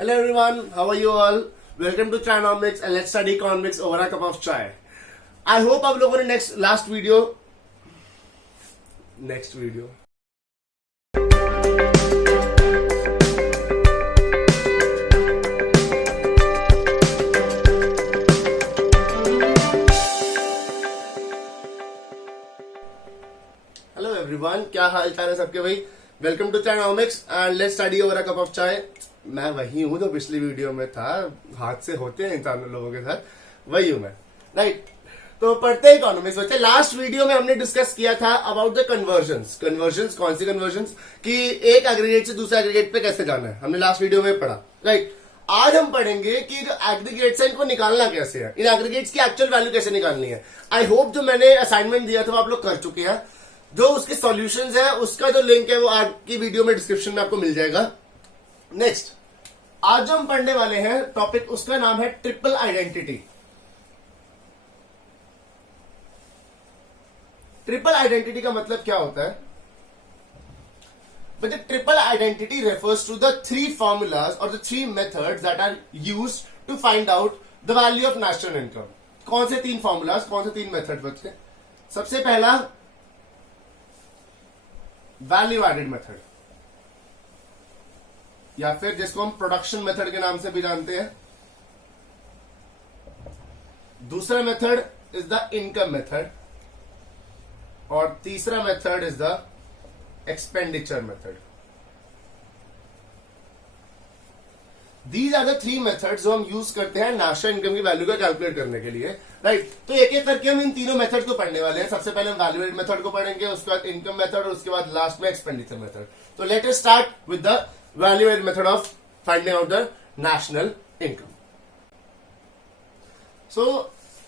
Hello everyone, how are you all? Welcome to Trinomics and let's study economics over a cup of chai. I hope आप लोगों ने next video hello everyone, क्या हाल चाल है सबके भाई। Welcome to Trinomics and let's study over a cup of chai. मैं वही हूँ जो पिछली वीडियो में था, हाथ से होते हैं इंसान लोगों के साथ, वही हूँ मैं, राइट। तो पढ़ते हैं इकोनॉमिक्स बच्चे। लास्ट वीडियो में हमने डिस्कस किया था अबाउट द कन्वर्जन्स। कौन सी कन्वर्जन्स कि एक एग्रीगेट से दूसरे एग्रीगेट पे कैसे जाना है, हमने लास्ट वीडियो में पढ़ा, राइट। आज हम पढ़ेंगे कि जो एग्रीगेट्स है इनको निकालना कैसे है, इन एग्रीगेट्स की एक्चुअल वैल्यू कैसे निकालनी है। आई होप जो मैंने असाइनमेंट दिया था वो आप लोग कर चुके हैं। जो उसके सॉल्यूशंस है उसका जो लिंक है वो आज की वीडियो में डिस्क्रिप्शन में आपको मिल जाएगा। नेक्स्ट, आज जो हम पढ़ने वाले हैं टॉपिक, उसका नाम है ट्रिपल आइडेंटिटी। ट्रिपल आइडेंटिटी का मतलब क्या होता है? But the triple identity refers to the three formulas और the three methods that are used to find out the value of national income. कौन से तीन फॉर्मूलाज, कौन से तीन मेथड बच्चे? सबसे पहला वैल्यू एडेड मेथड, या फिर जिसको हम प्रोडक्शन मेथड के नाम से भी जानते हैं। दूसरा method is the income method और तीसरा method is the expenditure method. These are the three methods जो हम यूज करते हैं नेशनल इनकम की वैल्यू का कैलकुलेट करने के लिए, राइट। तो एक एक करके हम इन तीनों मेथड को पढ़ने वाले हैं। सबसे पहले हम वैल्यू एडेड मेथड को पढ़ेंगे, उसके बाद इनकम मेथड और उसके बाद लास्ट में एक्सपेंडिचर मेथड। तो let us start with the value added method of finding out the national income. So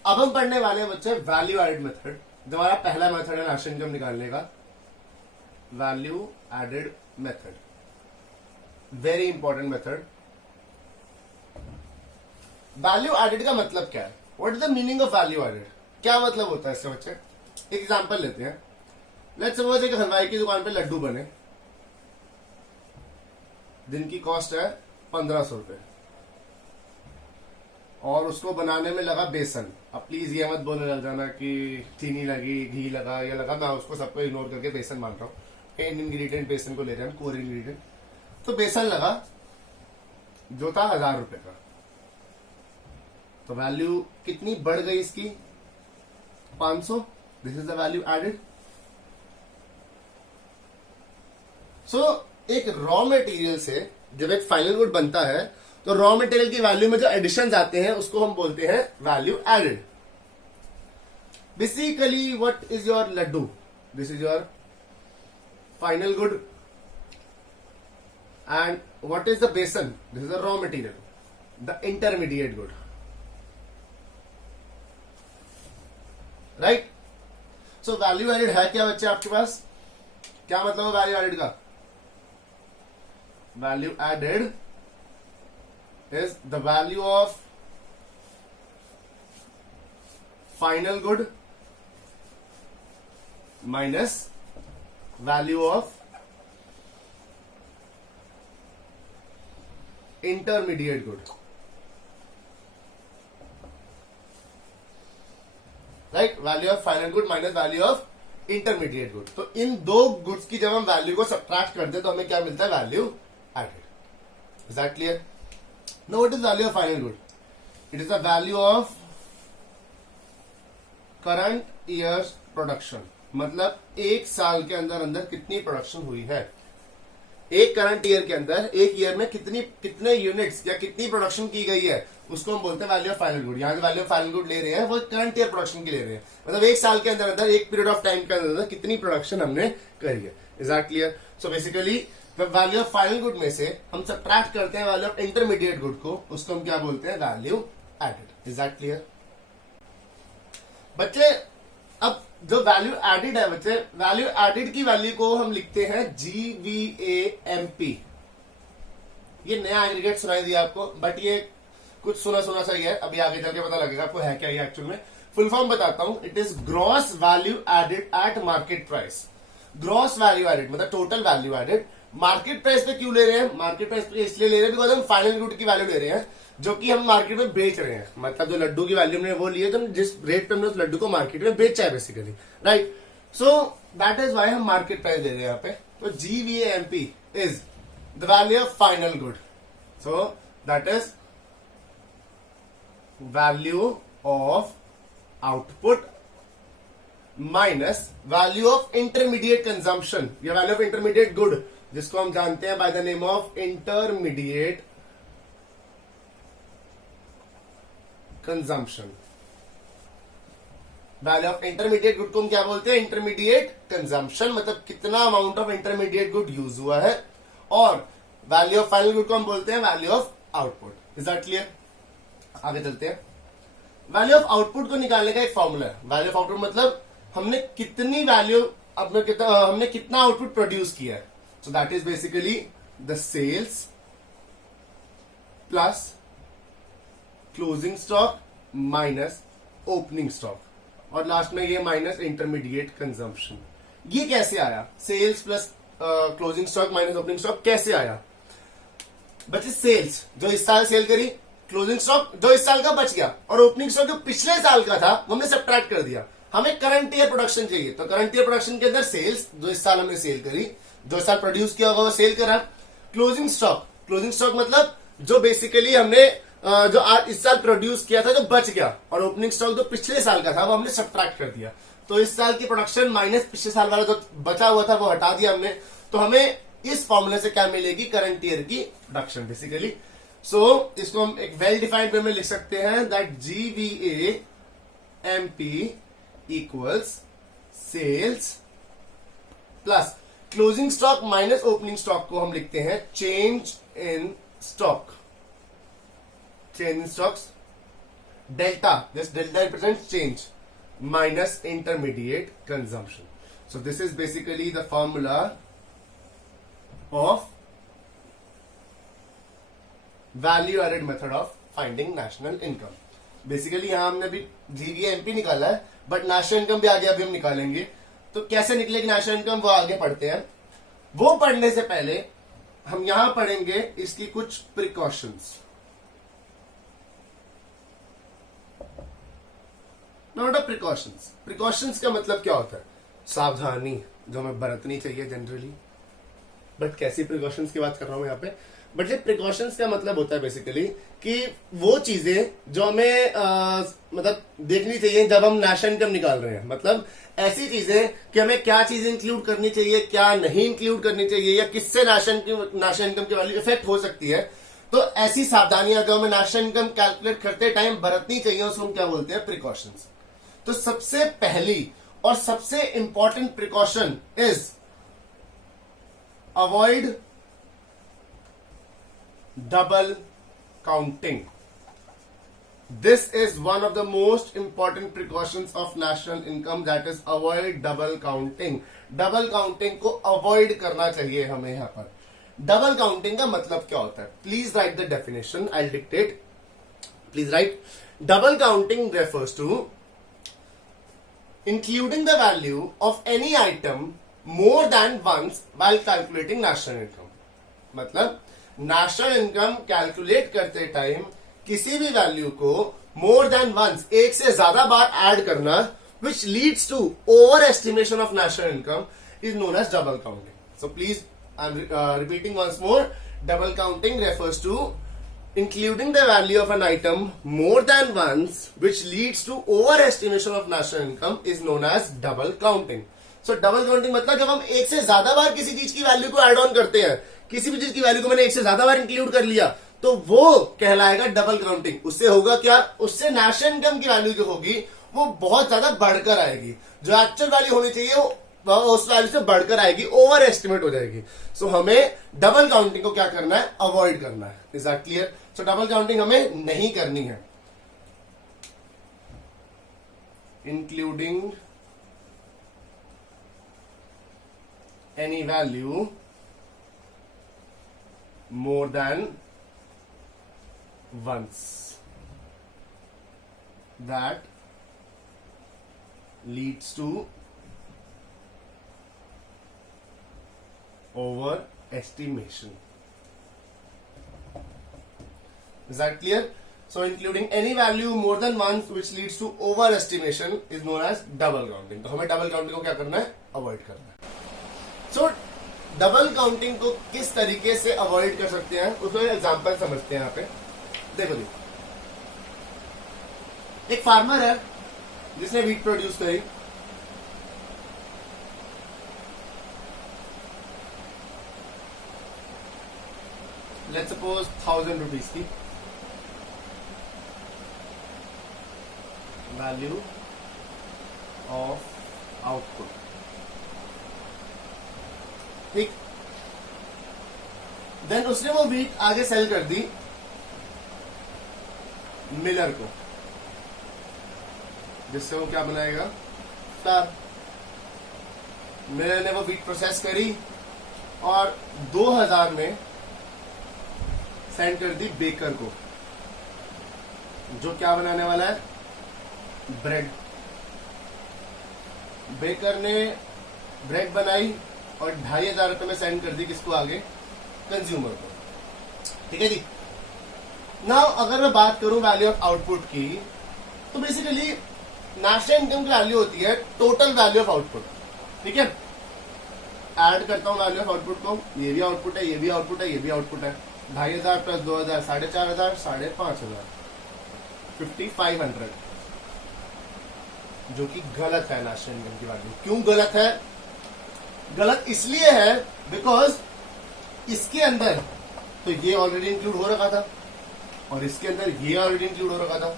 अब हम पढ़ने वाले हैं बच्चे वैल्यू एडेड मेथड। जो हमारा पहला मेथड है नेशनल इनकम निकालने का, value added method, very important method. Value added का मतलब क्या है? What is the meaning of value added? क्या मतलब होता है इससे बच्चे? एग्जाम्पल लेते हैं। लेट्स सपोज एक हलवाई की दुकान पे लड्डू बने, दिन की कॉस्ट है 1500 रुपए और उसको बनाने में लगा बेसन। अब प्लीज ये मत बोलने लग जाना कि चीनी लगी, घी लगा, ये लगा। मैं उसको सबको इग्नोर करके बेसन मान रहा हूँ। इन इंग्रेडिएंट बेसन को ले रहे हैं, कोर इंग्रेडिएंट। तो बेसन लगा जो था 1000 रुपए का। तो वैल्यू कितनी बढ़ गई इसकी? 500। This is the value added. So एक रॉ मटेरियल से जब एक फाइनल गुड बनता है तो रॉ मटेरियल की वैल्यू में जो एडिशन आते हैं उसको हम बोलते हैं value added. Basically what is your laddoo? This is your final good and what is the besan? This is the raw material, the intermediate good, right. So value added है क्या बच्चे आपके पास? क्या मतलब है वैल्यू एडेड का? Value added is the value of final good minus value of intermediate good, right? Value of final good minus value of intermediate good। तो इन दो गुड्स की जब हम वैल्यू को सब्ट्रैक्ट करते हैं तो हमें क्या मिलता है? Value added. Is that clear? Now what is value of final good? It is the value of current year's production। मतलब एक साल के अंदर अंदर कितनी प्रोडक्शन हुई है। एक करंट ईयर के अंदर, एक ईयर में कितने यूनिट्स या कितनी प्रोडक्शन की गई है, उसको हम बोलते हैं वैल्यू ऑफ फाइनल गुड। यहाँ जो वैल्यू ऑफ फाइनल गुड ले रहे हैं वो करंट ईयर प्रोडक्शन की ले रहे हैं। मतलब एक साल के अंदर अंदर, एक पीरियड ऑफ टाइम के अंदर कितनी प्रोडक्शन हमने करी है। Is that clear? So basically value of final good में से हम सब्ट्रैक्ट करते हैं वैल्यू ऑफ इंटरमीडिएट गुड को, उसको हम क्या बोलते हैं? Value added. Is that clear बच्चे? अब जो वैल्यू एडेड है बच्चे, वैल्यू एडेड की वैल्यू को हम लिखते हैं GVAMP। ये नया एग्रीगेट सुनाई दिया आपको, बट ये कुछ सुना सुना सा ही है, अभी आगे चल के पता लगेगा आपको है क्या ये एक्चुअल में। फुल फॉर्म बताता हूं, it is gross value added at market price. Gross value added मतलब total value added market price पे क्यों ले रहे हैं? मार्केट प्राइस पे इसलिए ले रहे हैं बिकॉज हम फाइनल गुड की वैल्यू ले रहे हैं जो कि हम मार्केट में बेच रहे हैं। मतलब जो लड्डू की वैल्यू हमने वो ली है, तो जिस रेट पे हमने उस लड्डू को मार्केट में बेचा है basically, right. So that is why हम मार्केट प्राइस ले रहे हैं यहाँ पे। तो GVAMP is the value of final good, so that is value of output minus value of intermediate consumption या वैल्यू ऑफ इंटरमीडिएट गुड, जिसको हम जानते हैं by the name of intermediate consumption. Value of intermediate good को हम क्या बोलते हैं? इंटरमीडिएट कंजम्पशन, मतलब कितना amount of intermediate good use हुआ है। और वैल्यू ऑफ फाइनल गुड को हम बोलते हैं value of output. Is that clear? आगे चलते हैं। वैल्यू ऑफ आउटपुट को निकालने का एक फॉर्मूला है। वैल्यू ऑफ आउटपुट मतलब हमने कितनी वैल्यू, हमने कितना आउटपुट प्रोड्यूस किया है। So that is basically the sales plus closing stock minus opening stock और लास्ट में ये माइनस इंटरमीडिएट कंजम्पशन। ये कैसे आया? Sales plus closing stock minus opening stock कैसे आया? बच्चे सेल्स जो इस साल सेल करी, क्लोजिंग स्टॉक जो इस साल का बच गया, और ओपनिंग स्टॉक जो पिछले साल का था वो हमने सब्ट्रैक्ट कर दिया। हमें करंट ईयर प्रोडक्शन चाहिए, तो करंट ईयर प्रोडक्शन के अंदर सेल्स जो इस साल हमने सेल करी, जो इस साल प्रोड्यूस किया होगा वो सेल करा। क्लोजिंग स्टॉक मतलब जो बेसिकली हमने जो आज इस साल प्रोड्यूस किया था जो बच गया, और ओपनिंग स्टॉक जो पिछले साल का था वो हमने सब्ट्रैक्ट कर दिया। तो इस साल की प्रोडक्शन माइनस पिछले साल वाला जो बचा हुआ था वो हटा दिया हमने। तो हमें इस फॉर्मूले से क्या मिलेगी? करंट ईयर की प्रोडक्शन बेसिकली। सो इसको हम एक वेल डिफाइंड वे में लिख सकते हैं that GVAMP equals sales plus closing stock minus opening stock को हम लिखते हैं change in stock. Change in stocks delta, this delta represents change minus intermediate consumption. So this is basically the formula of value added method of finding national income. Basically यहां हमने भी GVAMP निकाला है, but national income भी आगे अभी हम निकालेंगे। तो कैसे निकलेगी नेशनल इनकम वो आगे पढ़ते हैं। वो पढ़ने से पहले हम यहां पढ़ेंगे इसकी कुछ precautions. Not a precautions, precautions का मतलब क्या होता है? सावधानी जो हमें बरतनी चाहिए जनरली। बट कैसी प्रिकॉशंस की बात कर रहा हूं यहाँ पे? बट ये प्रिकॉशंस का मतलब होता है बेसिकली कि वो चीजें जो हमें मतलब देखनी चाहिए जब हम नेशनल इनकम निकाल रहे हैं। मतलब ऐसी चीजें कि हमें क्या चीजें इंक्लूड करनी चाहिए, क्या नहीं इंक्लूड करनी चाहिए, या किससे नेशनल इनकम की वैल्यू इफेक्ट हो सकती है। तो ऐसी सावधानियां जो हमें नेशनल इनकम कैलकुलेट करते टाइम बरतनी चाहिए उसको हम क्या बोलते हैं? प्रिकॉशंस। तो सबसे पहली और सबसे important precaution is avoid double counting. This is one of the most important precautions of national income, that is avoid double counting. Double counting को avoid करना चाहिए हमें यहाँ पर। Double counting का मतलब क्या होता है? Please write the definition. I'll dictate. Please write. Double counting refers to including the value of any item more than once while calculating national income. मतलब नेशनल इनकम कैलकुलेट करते टाइम किसी भी value को मोर देन वंस, एक से ज्यादा बार add करना, which leads to over estimation of national income, is known as double counting. So please I am repeating once more, double counting refers to including the value of an item more than once which leads to overestimation of national income is known as double counting. So double counting मतलब जब हम एक से ज्यादा बार किसी चीज की value को एड ऑन करते हैं, किसी भी चीज की वैल्यू को मैंने एक से ज्यादा बार इंक्लूड कर लिया, तो वो कहलाएगा डबल काउंटिंग। उससे होगा क्या? उससे नेशनल इनकम की वैल्यू जो होगी वो बहुत ज्यादा बढ़कर आएगी। जो एक्चुअल वैल्यू होनी चाहिए वो उस वैल्यू से बढ़कर आएगी, ओवर एस्टिमेट हो जाएगी। सो हमें डबल काउंटिंग को क्या करना है? अवॉइड करना है। Is that clear? So double counting हमें नहीं करनी है। Including any value more than once that leads to over estimation. Is that clear? So including any value more than once which leads to overestimation is known as double counting. तो हमें double counting को क्या करना है? Avoid करना है. So double counting को किस तरीके से अवॉइड कर सकते हैं उसका एग्जांपल समझते हैं. यहाँ पे देखो जी, एक फार्मर है जिसने व्हीट प्रोड्यूस करी. लेट्स सपोज 1000 रुपीज की वैल्यू ऑफ आउटपुट. ठीक. देन उसने वो व्हीट आगे सेल कर दी मिलर को, जिससे वो क्या बनाएगा? फ्लावर. मिलर ने वो व्हीट प्रोसेस करी और 2000 में सेंड कर दी बेकर को, जो क्या बनाने वाला है? ब्रेड. बेकर ने ब्रेड बनाई और 2500 रुपए में सेंड कर दी किसको? आगे कंज्यूमर को. ठीक है जी. नाउ अगर मैं बात करूं वैल्यू ऑफ आउटपुट की, तो बेसिकली नेशनल इनकम की वैल्यू होती है टोटल वैल्यू ऑफ आउटपुट. ठीक है. ऐड करता हूं वैल्यू ऑफ आउटपुट को, ये भी आउटपुट है, ये भी आउटपुट है, ये भी आउटपुट है. 2500 प्लस 2000 4500 5500 5500, जो कि गलत है नेशनल इनकम की वैल्यू. क्यों गलत है? गलत इसलिए है बिकॉज इसके अंदर तो ये ऑलरेडी इंक्लूड हो रखा था और इसके अंदर ये ऑलरेडी इंक्लूड हो रखा था.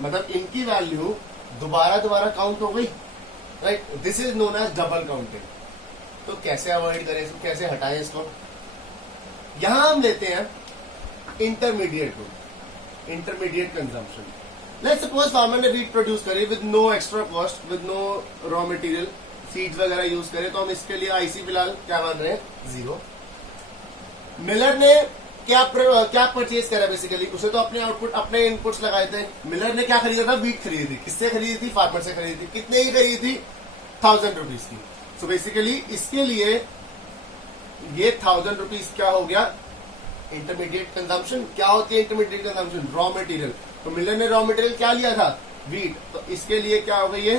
मतलब इनकी वैल्यू दोबारा काउंट हो गई. Right. This is known as double counting. तो कैसे अवॉइड करें इसको, कैसे हटाएं इसको? यहां हम लेते हैं intermediate rule, intermediate consumption. Let's suppose farmer ने व्हीट प्रोड्यूस करी with no extra cost, with no raw material, seeds वगैरह यूज करें, तो हम इसके लिए आईसी फिलहाल क्या मान रहे हैं? 0. मिलर ने क्या परचेज करा? बेसिकली उसे तो अपने आउटपुट, अपने इनपुट्स लगाए थे. मिलर ने क्या खरीदा था? व्हीट खरीदी थी. किससे खरीदी थी? फार्मर से खरीदी थी. कितने की खरीदी थी? 1000 रुपीज की. सो बेसिकली इसके लिए ये 1000 रुपीज क्या हो गया? Intermediate consumption. क्या होती है इंटरमीडिएट कंजम्पशन? Raw material. तो मिलर ने रॉ मटेरियल क्या लिया था? व्हीट. तो इसके लिए क्या हो गई है?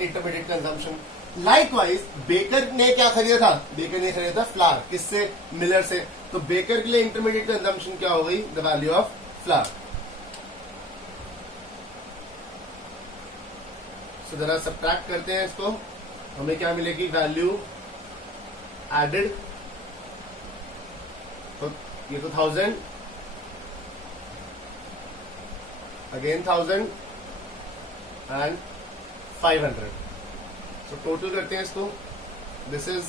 Intermediate consumption. लाइकवाइज बेकर ने क्या खरीदा था? बेकर ने खरीदा था फ्लावर. किससे? मिलर से. तो बेकर के लिए इंटरमीडिएट कंजम्पशन क्या हो गई? The value of flour. So जरा सब्ट्रैक्ट करते हैं इसको. हमें क्या मिलेगी? Value added. तो ये तो 1000, अगेन 1000 एंड 500. तो टोटल करते हैं इसको. This is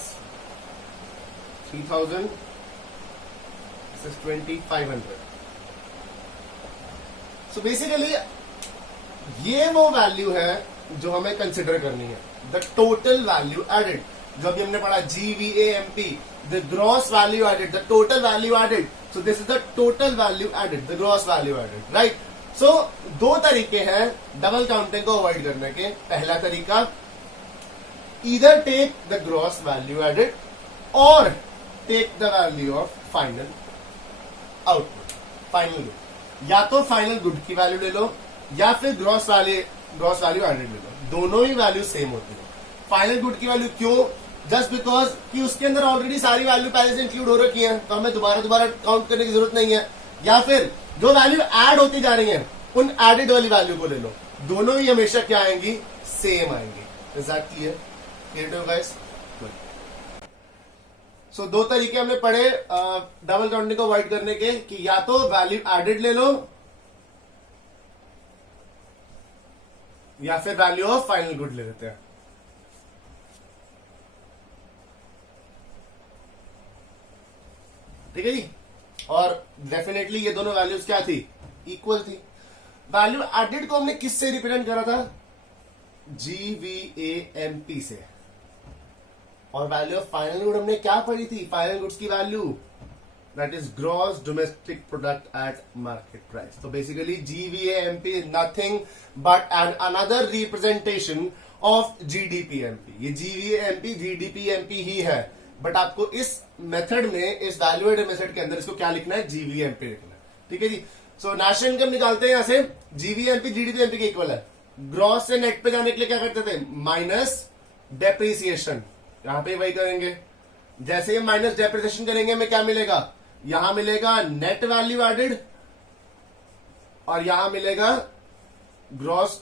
3000, this is 2500. So basically ये वो वैल्यू है जो हमें कंसिडर करनी है, द टोटल वैल्यू एडेड. जो अभी हमने पढ़ा GVAMP, the gross value added, the total value added. So this is the total value added, the gross value added. Right. So 2 तरीके हैं डबल काउंटिंग को अवॉइड करने के. पहला तरीका, either take the gross value added or take the value of final output, final good. या तो final good की वैल्यू ले लो या फिर ग्रॉस वैल्यू एडेड ले लो. दोनों ही वैल्यू सेम होती है. फाइनल गुड की वैल्यू क्यों? जस्ट बिकॉज कि उसके अंदर ऑलरेडी सारी वैल्यू पहले से इंक्लूड हो रखी है, तो हमें दोबारा काउंट करने की जरूरत नहीं है. या फिर जो वैल्यू ऐड होती जा रही है उन एडेड वाली वैल्यू को ले लो. दोनों ही हमेशा क्या आएंगी? सेम आएंगी. Is that clear? गाइस. सो 2 तरीके हमने पढ़े डबल काउंटिंग को अवॉइड करने के, कि या तो वैल्यू एडेड ले लो या फिर वैल्यू ऑफ फाइनल गुड ले लेते हैं. ठीक है जी. और डेफिनेटली ये दोनों वैल्यूज क्या थी? इक्वल थी. वैल्यू एडेड को हमने किससे रिप्रेजेंट करा था? GVAMP से. और वैल्यू ऑफ फाइनल गुड हमने क्या पढ़ी थी? फाइनल गुड्स की value, that is gross domestic product at market price. तो basically GVAMP is nothing but an another representation of GDPMP. ये GVAMP GDPMP ही है. बट आपको इस मेथड में, इस वैल्यू एडेड मेथड के अंदर इसको क्या लिखना है, जीवीएमपी लिखना है। ठीक है जी। सो नेशनल इनकम निकालते हैं यहां से, जीवीएमपी जीडीपी के इक्वल है। ग्रॉस से नेट पे जाने के लिए क्या करते थे, माइनस डेप्रिसिएशन, यहां पे वही करेंगे। जैसे ही माइनस डेप्रिसिएशन करेंगे हमें क्या मिलेगा, यहां मिलेगा नेट वैल्यू एडेड और यहां मिलेगा ग्रॉस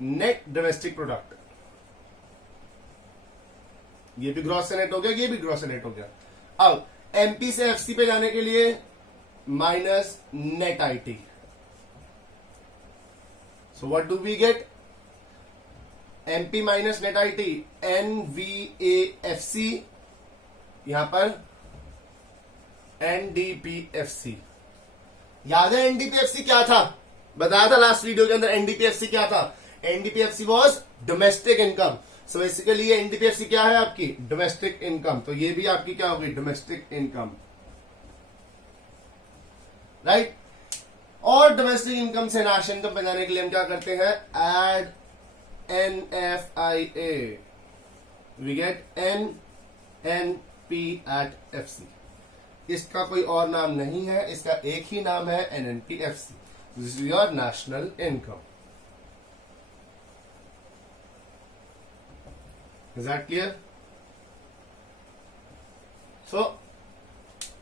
नेट डोमेस्टिक प्रोडक्ट। ये भी ग्रॉस से नेट हो गया, ये भी ग्रॉस से नेट हो गया। अब एमपी से एफसी पे जाने के लिए minus net IT. So what do we get, MP minus net IT, NVAFC, यहां पर एनडीपीएफसी। याद है एनडीपीएफसी क्या था, बताया था लास्ट वीडियो के अंदर। एनडीपीएफसी क्या था, NDPFC was domestic income. So basically ये एनडीपीएफसी क्या है आपकी, डोमेस्टिक इनकम। तो ये भी आपकी क्या होगी, डोमेस्टिक इनकम, राइट। और डोमेस्टिक इनकम से नेशनल इनकम बनाने के लिए हम क्या करते हैं, add NFIA, we get NNP at FC। इसका कोई और नाम नहीं है, इसका एक ही नाम है NNPFC। This is your national income. Is that clear? So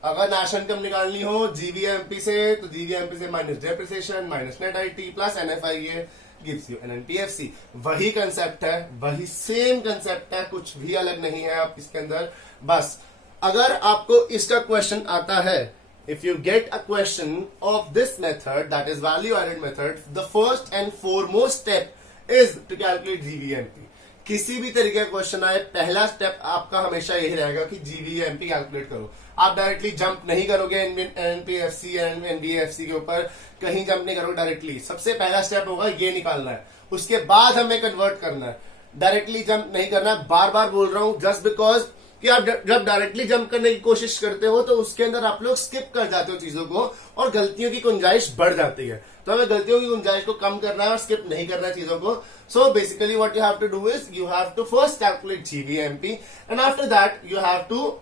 अगर नेशनल इनकम निकालनी हो जीवीएमपी से, तो जीवीएमपी से minus depreciation minus net IT plus NFIA gives you NNPFC। वही कंसेप्ट है, वही सेम कंसेप्ट है, कुछ भी अलग नहीं है आप इसके अंदर। बस अगर आपको इसका क्वेश्चन आता है, if you get a question of this method, that is value added method, the first and foremost step is to calculate GVMP. किसी भी तरीके का क्वेश्चन आए, पहला स्टेप आपका हमेशा यही रहेगा कि जीवीएमपी कैलकुलेट करो। आप डायरेक्टली जंप नहीं करोगे एनपीएफसी एंड एनडीएफसी के ऊपर, कहीं जंप नहीं करोगे डायरेक्टली। सबसे पहला स्टेप होगा ये निकालना है, उसके बाद हमें कन्वर्ट करना है। डायरेक्टली जंप नहीं करना है, बार बार बोल रहा हूं, जस्ट बिकॉज कि आप जब डायरेक्टली जंप करने की कोशिश करते हो तो उसके अंदर आप लोग स्किप कर जाते हो चीजों को और गलतियों की गुंजाइश बढ़ जाती है। तो हमें गलतियों की गुंजाइश को कम करना है और स्किप नहीं करना है चीजों को। So basically what you have to do is you have to first calculate GVMP and after that you have to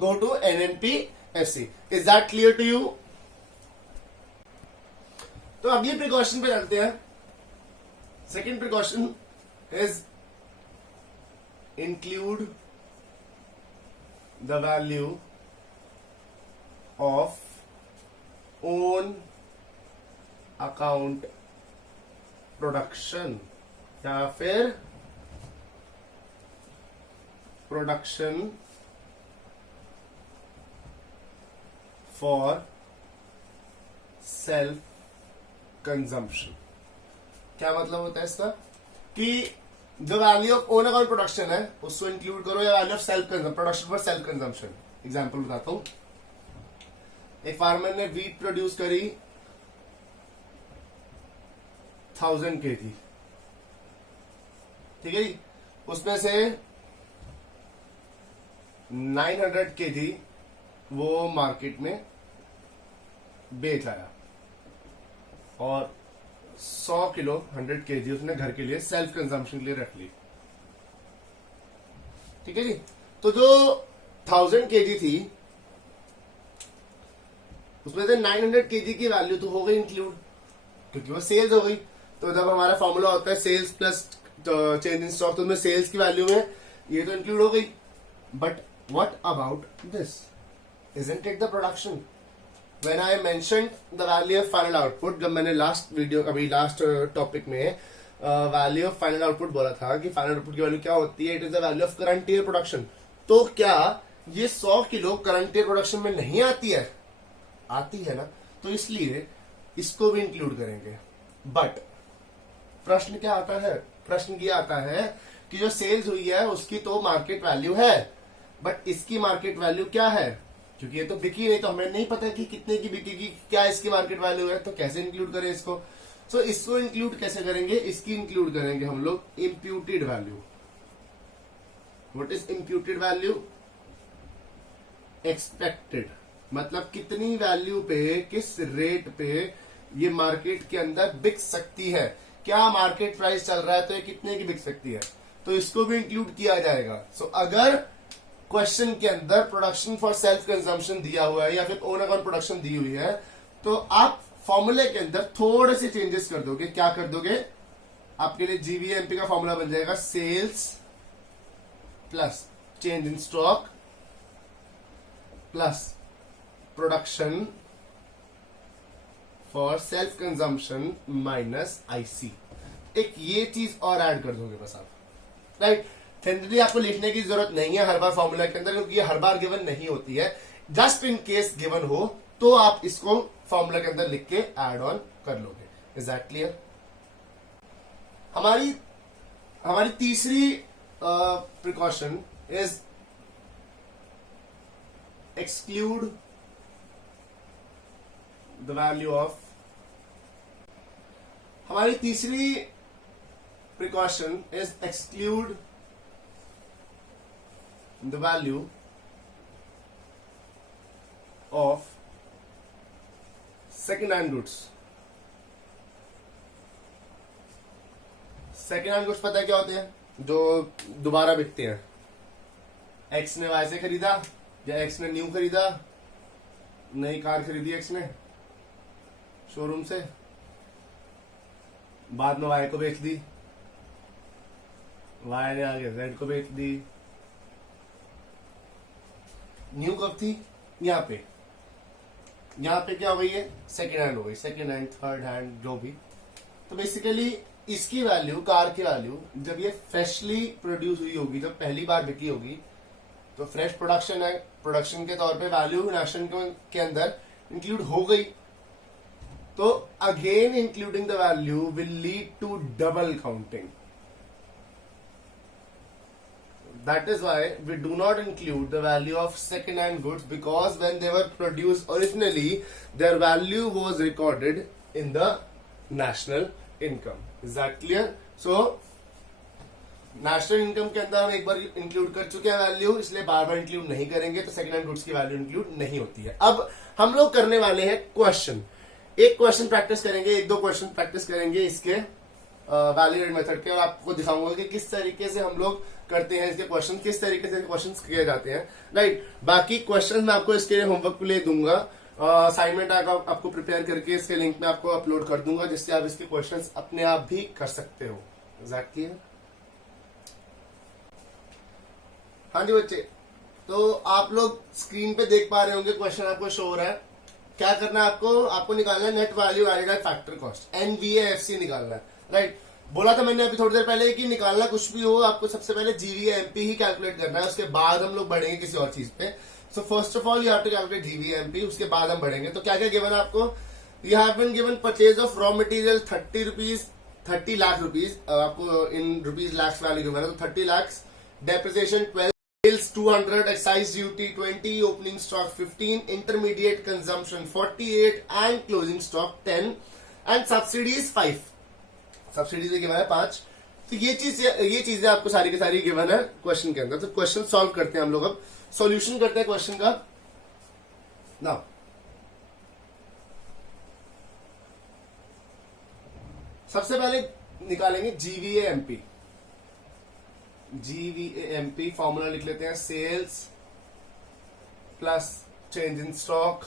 go to NNPFC। Is that clear to you? तो अगली प्रिकॉशन पे चलते हैं। Second precaution is include the value of own account production या फिर production for self consumption. क्या मतलब होता है इसका, कि जो value of own account production है उसको इंक्लूड करो या value of self production for self consumption. Example बताता हूं, एक फार्मर ने वीट प्रोड्यूस करी 1000 kg, ठीक है जी, उसमें से 900 kg वो मार्केट में बेच आया और 100 किलो 100 kg उसने घर के लिए सेल्फ कंजम्पशन के लिए रख ली। ठीक है जी। तो जो 1000 kg थी उसमें से 900 kg की वैल्यू तो हो गई इंक्लूड, क्योंकि वो सेल्स हो गई। तो जब हमारा फॉर्मूला होता है sales plus change in stock, तो उसमें सेल्स की वैल्यू में ये तो इंक्लूड हो गई। But what about this, isn't it the production? When I mentioned the value of final output, जब मैंने लास्ट टॉपिक में वैल्यू ऑफ फाइनल आउटपुट बोला था कि फाइनल आउटपुट की वैल्यू क्या होती है, it is the value of current year production. तो क्या ये 100 किलो करंट ईयर प्रोडक्शन में नहीं आती है? आती है ना, तो इसलिए इसको भी इंक्लूड करेंगे। बट प्रश्न क्या आता है, प्रश्न ये आता है कि जो सेल्स हुई है उसकी तो मार्केट वैल्यू है, बट इसकी मार्केट वैल्यू क्या है, क्योंकि ये तो बिकी नहीं, तो हमें नहीं पता कि कितने की बिकेगी, क्या इसकी मार्केट वैल्यू है, तो कैसे इंक्लूड करें इसको। सो इसको इंक्लूड कैसे करेंगे, इसकी इंक्लूड करेंगे हम लोग imputed value. What is imputed value? Expected, मतलब कितनी वैल्यू पे, किस रेट पे ये मार्केट के अंदर बिक सकती है, क्या मार्केट प्राइस चल रहा है तो ये कितने की बिक सकती है, तो इसको भी इंक्लूड किया जाएगा। सो अगर क्वेश्चन के अंदर प्रोडक्शन फॉर सेल्फ कंजम्पशन दिया हुआ है या फिर ओन अकाउंट प्रोडक्शन दी हुई है, तो आप फॉर्मूले के अंदर थोड़े से चेंजेस कर दोगे। क्या कर दोगे? आपके लिए जीवीएमपी का फॉर्मूला बन जाएगा sales plus change in stock plus production for self consumption minus IC. एक ये चीज और ऐड कर दोगे बस आप, राइट। जनरली आपको लिखने की जरूरत नहीं है हर बार फॉर्मूला के अंदर, क्योंकि ये हर बार गिवन नहीं होती है। जस्ट इन केस गिवन हो तो आप इसको फॉर्मूला के अंदर लिख के ऐड ऑन कर लोगे। Is that clear? हमारी तीसरी precaution is exclude the value of. हमारी तीसरी precaution is exclude the value of second hand goods। Second hand goods पता है क्या होते हैं? जो दोबारा बिकते हैं। एक्स ने वाई से खरीदा या एक्स ने न्यू खरीदा, नई कार खरीदी एक्स ने शोरूम से, बाद में वाई को बेच दी, वाई ने आगे जेड को बेच दी। न्यू कब थी? यहाँ पे क्या हो गई है? सेकेंड हैंड हो गई। सेकेंड हैंड, थर्ड हैंड, जो भी। तो बेसिकली इसकी वैल्यू, कार की वैल्यू, जब ये फ्रेशली प्रोड्यूस हुई होगी, जब पहली बार बिकी होगी, तो फ्रेश प्रोडक्शन है, प्रोडक्शन के तौर पे वैल्यू नेशन के अंदर इंक्लूड हो गई। तो again including the value will lead to double counting. That is why we do not include the value of second-hand goods, because when they were produced originally, their value was recorded in the national income. Is that clear? So, national income के अंदर हम एक बार include कर चुके हैं value, इसलिए बार बार include नहीं करेंगे, तो सेकेंड हैंड गुड्स की वैल्यू इंक्लूड नहीं होती है। अब हम लोग करने वाले हैं क्वेश्चन। एक क्वेश्चन प्रैक्टिस करेंगे, एक दो क्वेश्चन प्रैक्टिस करेंगे इसके वैलिडेट मेथड के, और आपको दिखाऊंगा कि किस तरीके से हम लोग करते हैं इसके क्वेश्चन, किस तरीके से क्वेश्चंस किए जाते हैं, राइट। बाकी क्वेश्चन मैं आपको इसके लिए होमवर्क के लिए दूंगा, असाइनमेंट आपको प्रिपेयर करके इसके लिंक में आपको अपलोड कर दूंगा, जिससे आप इसके क्वेश्चंस अपने आप भी कर सकते हो। एग्जैक्टली। हाँ जी बच्चे, तो आप लोग स्क्रीन पे देख पा रहे होंगे, क्वेश्चन आपको शो हो रहा है। क्या करना है आपको निकालना है net value added at factor cost, NVAFC निकालना है, राइट। बोला था मैंने अभी थोड़ी देर पहले कि निकालना कुछ भी हो, आपको सबसे पहले जीवीएमपी ही कैलकुलेट करना है, उसके बाद हम लोग बढ़ेंगे किसी और चीज पे। So first of all you have to calculate GVMP, उसके बाद हम बढ़ेंगे। तो क्या क्या गिवन है आपको? You have been given purchase of raw material 30 lakh rupees, आपको in rupees lakhs value given है, तो 30 lakh. Depreciation 12, sales 200, excise duty 20, opening stock 15, intermediate consumption 48 and closing stock 10 and subsidies 5। Subsidy से गिवन है 5। तो ये चीजें आपको सारी की सारी गिवन है क्वेश्चन के अंदर। तो क्वेश्चन सॉल्व करते हैं हम लोग, अब सॉल्यूशन करते हैं क्वेश्चन का। नाउ सबसे पहले निकालेंगे जीवीएमपी। जीवीएमपी फॉर्मूला लिख लेते हैं, sales plus change in stock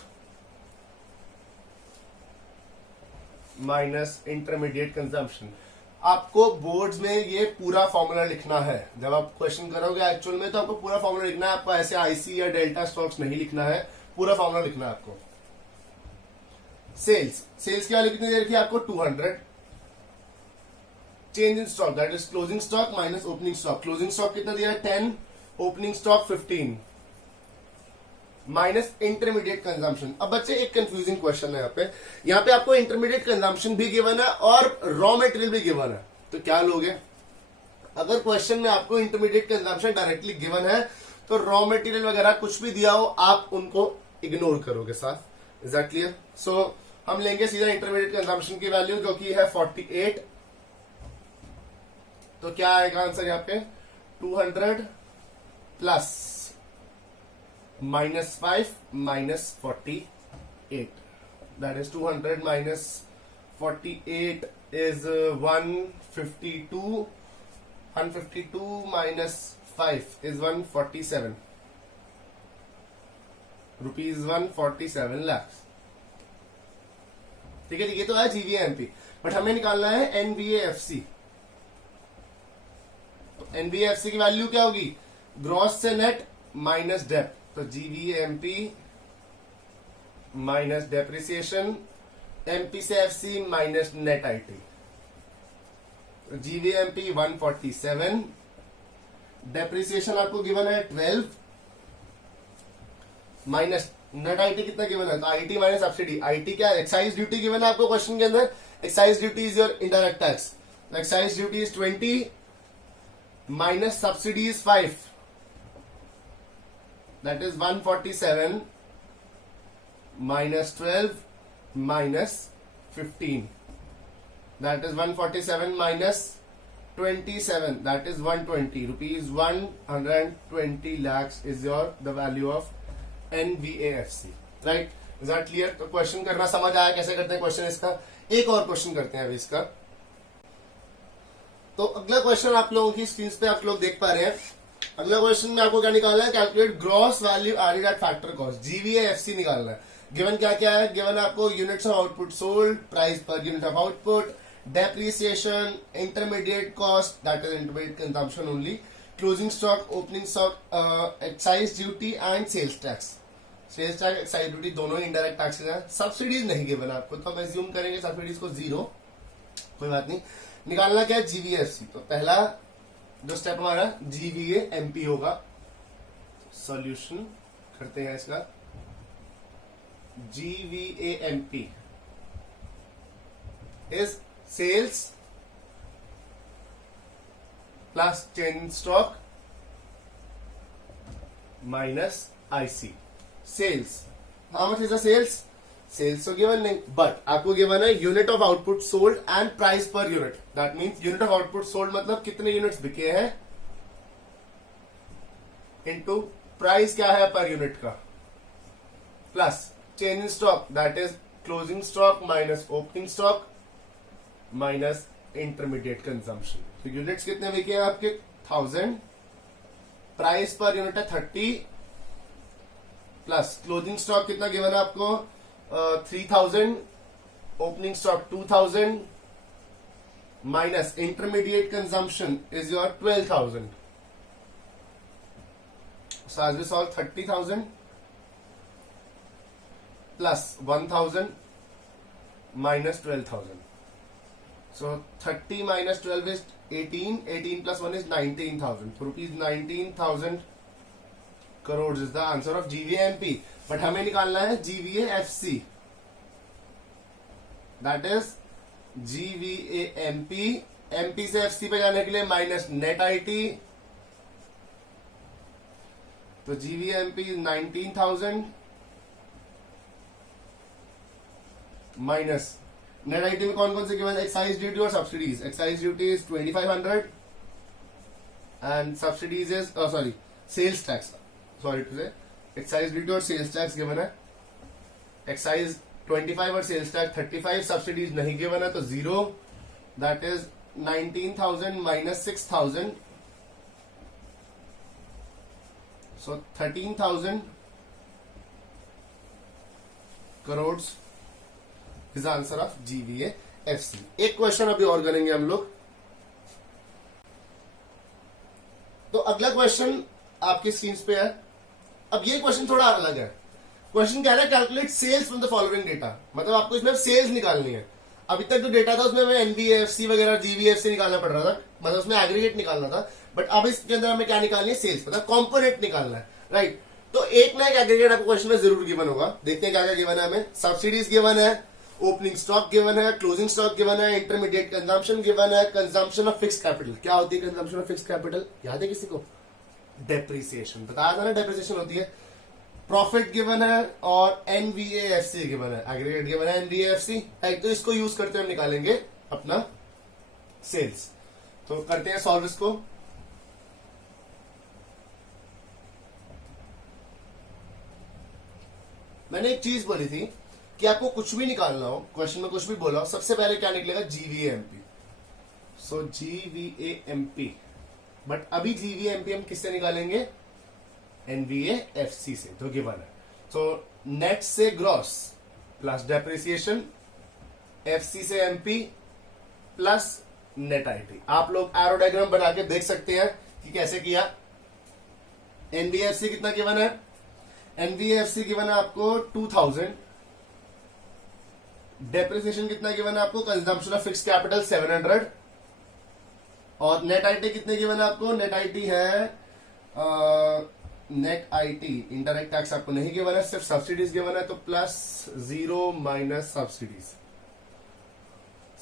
minus intermediate consumption. आपको बोर्ड्स में ये पूरा फॉर्मूला लिखना है। जब आप क्वेश्चन करोगे एक्चुअल में, तो आपको पूरा फॉर्मूला लिखना है, आपको ऐसे आईसी या डेल्टा स्टॉक्स नहीं लिखना है, पूरा फॉर्मूला लिखना है आपको। सेल्स की वैल्यू कितनी दे रखी है आपको? 200। Change in stock that is closing stock minus opening stock. Closing stock कितना दिया है? 10, opening stock 15 minus intermediate consumption. अब बच्चे एक कंफ्यूजिंग क्वेश्चन है यहाँ पे आपको इंटरमीडिएट कंजम्पशन भी गिवन है और रॉ मटेरियल भी गिवन है। तो क्या लोगे? अगर क्वेश्चन में आपको इंटरमीडिएट कंजम्पशन डायरेक्टली गिवन है, तो रॉ मटेरियल वगैरह कुछ भी दिया हो आप उनको इग्नोर करोगे साथ। Is that clear? सो हम लेंगे सीधा इंटरमीडिएट कंजम्पशन की वैल्यू, जो कि है 48। तो क्या आएगा आंसर यहाँ पे? 200 plus -5 minus 48. That is 200 minus 48 is 152. 152 minus 5 is 147. ₹147 lakh. ठीक है, ये तो है जीवीएमपी, बट हमें निकालना है एनवीएएफसी। तो एनवीएएफसी की वैल्यू क्या होगी? ग्रॉस से नेट माइनस डेप, तो जीवीएमपी माइनस डेप्रिसिएशन, एमपी से FC minus net IT. GVMP 147, depreciation आपको गिवन है 12 माइनस नेट आईटी कितना गिवन है? तो आईटी माइनस सब्सिडी। आईटी क्या है? एक्साइज ड्यूटी गिवन है आपको क्वेश्चन के अंदर। Excise duty is your indirect tax. Excise duty is 20 minus subsidy is 5, that is 147 minus 12 minus 15, that is 147 minus 27, that is 120 rupees. 120 lakhs is your the value of NVAFC, right? Is that clear? तो question करना समझ आया कैसे करते हैं question इसका? एक और क्वेश्चन करते हैं अभी इसका। तो अगला क्वेश्चन आप लोगों की स्क्रीन पे आप लोग देख पा रहे हैं। अगला क्वेश्चन में आपको क्या निकालना है? Calculate gross value added at factor cost, GVAFC निकालना है। गिवन क्या क्या है? गिवन आपको units of output sold, price पर unit of output, depreciation, intermediate cost that is intermediate consumption only, closing stock, opening stock, excise duty and sales tax. Sales tax, excise duty दोनों indirect taxes हैं। Subsidies नहीं given आपको, तो हम assume करेंगे subsidies को 0, कोई बात नहीं। निकालना क्या है? जीवीएफसी। तो पहला जो स्टेप हमारा जीवीएएमपी होगा। सॉल्यूशन करते हैं इसका। GVAMP is sales plus change in stock minus IC. Sales. How much is the sales? Sales तो given नहीं, but आपको given है unit of output sold and price per unit. That means unit of output sold मतलब कितने units बिके हैं into price क्या है per unit का, plus change in stock that is closing stock minus opening stock minus intermediate consumption. तो units कितने बिके हैं आपके? 1000, प्राइस पर यूनिट है 30, प्लस क्लोजिंग स्टॉक कितना गिवन है आपको? 3000, opening stock 2000 minus intermediate consumption is your 12000. So as we solve 30,000 plus 1,000 minus 12,000. So 30 minus 12 is 18. 18 plus 1 is 19,000. So rupees 19,000 crores is the answer of GVAMP. But हमें निकालना है GVAFC. That is GVAMP. MP से FC पे जाने के लिए minus net IT. तो GVAMP is 19,000 minus net IT में कौन कौन से गिवन? एक्साइज ड्यूटी और subsidies. Excise duty is 2500 and subsidies is sorry sales tax, sorry टू से एक्साइज ड्यूटी और सेल्स टैक्स गिवन है. एक्साइज 25 और सेल्स टैक्स 35. सब्सिडीज नहीं गिवन है तो 0. That is 19,000 minus 6,000, so 13,000 crores is the answer of GVAFC. एक question अभी और करेंगे हम लोग. तो अगला क्वेश्चन आपकी स्क्रीन पे है. अब ये क्वेश्चन थोड़ा अलग है. क्वेश्चन कह रहा है calculate sales from the following data. मतलब आपको इसमें सेल्स निकालनी है. अभी तक जो डेटा था उसमें हमें एनवीएफसी वगैरह जीवीएफसी निकालना पड़ रहा था, मतलब उसमें एग्रीगेट निकालना था. बट अब इसके अंदर हमें क्या निकालनी है? सेल्स, मतलब कॉम्पोनेंट निकालना है, राइट. तो एक ना एक एग्रीगेट आपको क्वेश्चन में जरूर गिवन होगा. देखते हैं क्या क्या गिवन है हमें. सब्सिडीज गिवन है, ओपनिंग स्टॉक गिवन है, क्लोजिंग स्टॉक गिवन है, इंटरमीडिएट कंजम्पशन गिवन है, कंजम्पशन ऑफ फिक्स्ड कैपिटल. क्या होती है कंजम्पशन ऑफ फिक्स्ड कैपिटल? याद है किसी को? डेप्रिसिएशन. बताया था ना डेप्रिसिएशन होती है. प्रॉफिट गिवन है और एनवीएएफसी गिवन है, एग्रीगेट गिवन है एनवीएएफसी, राइट. तो इसको यूज करते हुए निकालेंगे अपना सेल्स. तो करते हैं सॉल्व इसको. मैंने एक चीज बोली थी कि आपको कुछ भी निकालना हो, क्वेश्चन में कुछ भी बोला हो, सबसे पहले क्या निकलेगा? जीवीएमपी. So GVMP. बट अभी जीवीएमपी हम किससे निकालेंगे? एनवीएएफसी से, जो गिवन है. सो तो नेट से ग्रॉस प्लस डेप्रिसिएशन, एफसी से एमपी प्लस नेट आईटी। आप लोग एरो डायग्राम बना के देख सकते हैं कि कैसे किया। एनबीएफसी कितना गिवन है? एनबीएफसी गिवन है आपको 2000। डेप्रिसिएशन कितना गिवन है आपको? Consumption of fix capital 700। और नेट आईटी कितने गिवन है आपको? नेट आईटी है नेट आईटी इंडायरेक्ट टैक्स आपको नहीं गिवन है, सिर्फ सब्सिडीज गिवन है, तो +0 माइनस सब्सिडीज।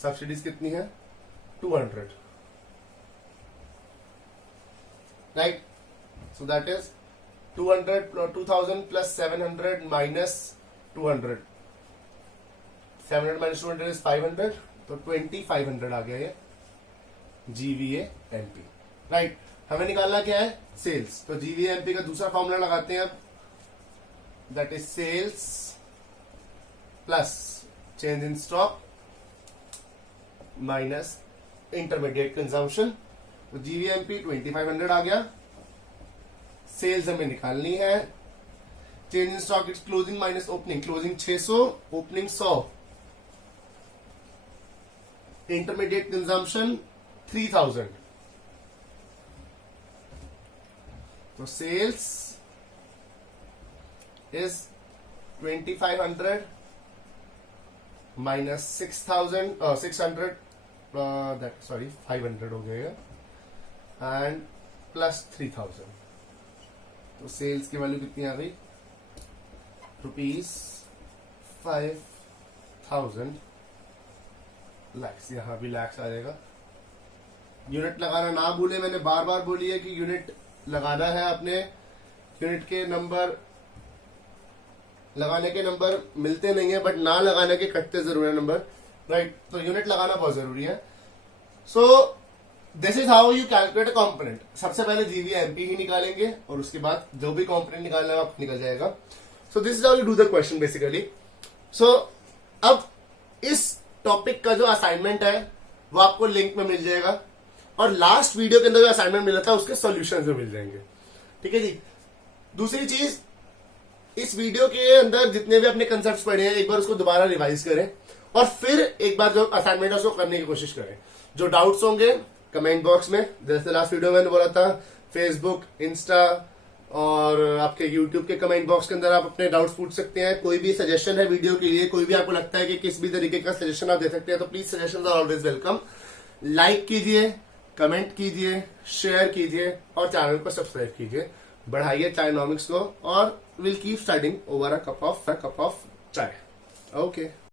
सब्सिडीज कितनी है? 200, right? So that is 2000 plus 700 minus 200। 700 minus 200 is 500, तो 2500 आ गया ये जीवीए एमपी, राइट? हमें निकालना क्या है? सेल्स। तो जीवीए एमपी का दूसरा फॉर्मूला लगाते हैं अब, that is sales plus change in stock minus intermediate consumption. तो जीवीएमपी 2500 आ गया। सेल्स हमें निकालनी है। Change in stock it's closing minus opening. Closing 600, opening 100। Intermediate consumption 3000। तो sales is 2500 minus 600 that sorry 500 हो गएगा, एंड प्लस 3000। तो सेल्स की वैल्यू कितनी आ गई? ₹5,000 लैक्स। यहां भी लैक्स आ जाएगा। यूनिट लगाना ना भूले, मैंने बार बार बोली है कि यूनिट लगाना है अपने। यूनिट के नंबर लगाने के नंबर मिलते नहीं है, बट ना लगाने के कटते जरूर है नंबर, राइट? तो यूनिट लगाना बहुत जरूरी है। सो this is how you calculate a component. सबसे पहले जीवीएमपी ही निकालेंगे और उसके बाद जो भी कॉम्पोनेंट निकालना है आप निकल जाएगा। So this is how you do the question basically. So अब इस टॉपिक का जो असाइनमेंट है वो आपको लिंक में मिल जाएगा, और लास्ट वीडियो के अंदर जो असाइनमेंट मिला था उसके सॉल्यूशंस भी मिल जाएंगे, ठीक है जी। दूसरी चीज, इस वीडियो के अंदर जितने भी अपने कंसेप्ट्स पढ़े हैं एक बार उसको दोबारा रिवाइज करें, और फिर एक बार जो असाइनमेंट है उसको करने की कोशिश करें। जो डाउट्स होंगे कमेंट बॉक्स में, जैसे लास्ट वीडियो में मैंने बोला था, फेसबुक, इंस्टा और आपके यूट्यूब के कमेंट बॉक्स के अंदर आप अपने डाउट्स पूछ सकते हैं। कोई भी सजेशन है वीडियो के लिए, कोई भी आपको लगता है कि किस भी तरीके का सजेशन आप दे सकते हैं, तो please suggestion are always welcome. Like कीजिए, कमेंट कीजिए, शेयर कीजिए और चैनल को सब्सक्राइब कीजिए। बढ़ाइए चाइनोमिक्स को, और will keep studying over a cup of चाय। ओके।